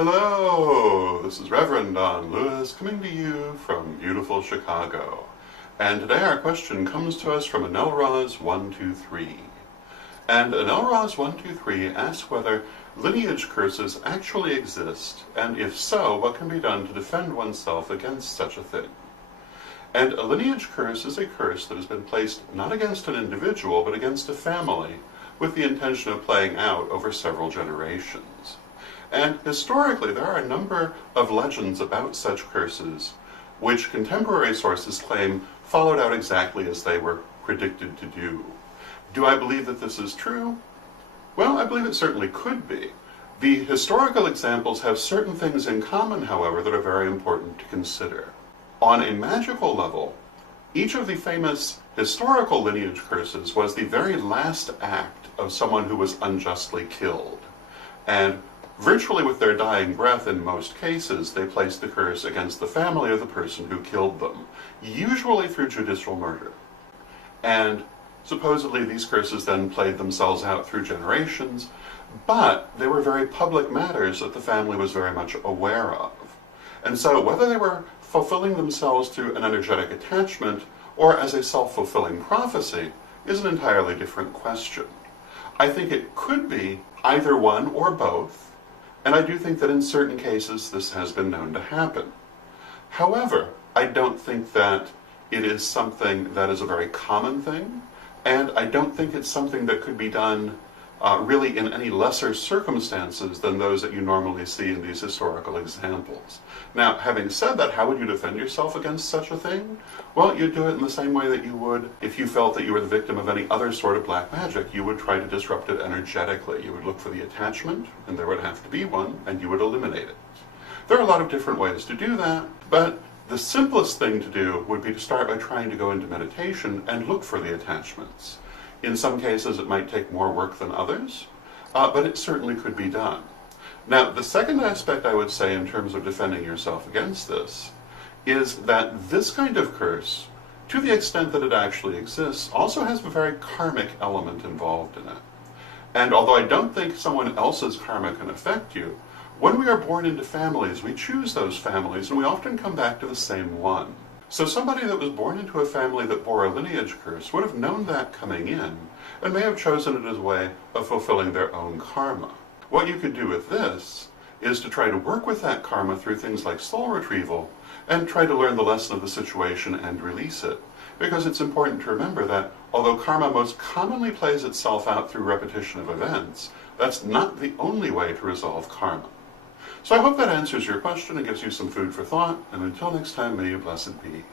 Hello, this is Rev Don Lewis coming to you from beautiful Chicago. And today our question comes to us from Anelraz123. And Anelraz123 asks whether lineage curses actually exist, and if so, what can be done to defend oneself against such a thing. And a lineage curse is a curse that has been placed not against an individual, but against a family, with the intention of playing out over several generations. And historically, there are a number of legends about such curses, which contemporary sources claim followed out exactly as they were predicted to do. Do I believe that this is true? Well, I believe it certainly could be. The historical examples have certain things in common, however, that are very important to consider. On a magical level, each of the famous historical lineage curses was the very last act of someone who was unjustly killed. And virtually with their dying breath, in most cases, they placed the curse against the family of the person who killed them, usually through judicial murder. And supposedly these curses then played themselves out through generations, but they were very public matters that the family was very much aware of. And so whether they were fulfilling themselves through an energetic attachment or as a self-fulfilling prophecy is an entirely different question. I think it could be either one or both, and I do think that in certain cases this has been known to happen. However, I don't think that it is something that is a very common thing, and I don't think it's something that could be done really in any lesser circumstances than those that you normally see in these historical examples. Now, having said that, how would you defend yourself against such a thing? Well, you'd do it in the same way that you would if you felt that you were the victim of any other sort of black magic. You would try to disrupt it energetically. You would look for the attachment, and there would have to be one, and you would eliminate it. There are a lot of different ways to do that, but the simplest thing to do would be to start by trying to go into meditation and look for the attachments. In some cases, it might take more work than others, but it certainly could be done. Now, the second aspect I would say in terms of defending yourself against this is that this kind of curse, to the extent that it actually exists, also has a very karmic element involved in it. And although I don't think someone else's karma can affect you, when we are born into families, we choose those families, and we often come back to the same one. So somebody that was born into a family that bore a lineage curse would have known that coming in, and may have chosen it as a way of fulfilling their own karma. What you could do with this is to try to work with that karma through things like soul retrieval, and try to learn the lesson of the situation and release it. Because it's important to remember that although karma most commonly plays itself out through repetition of events, that's not the only way to resolve karma. So I hope that answers your question and gives you some food for thought, and until next time, may you blessed be.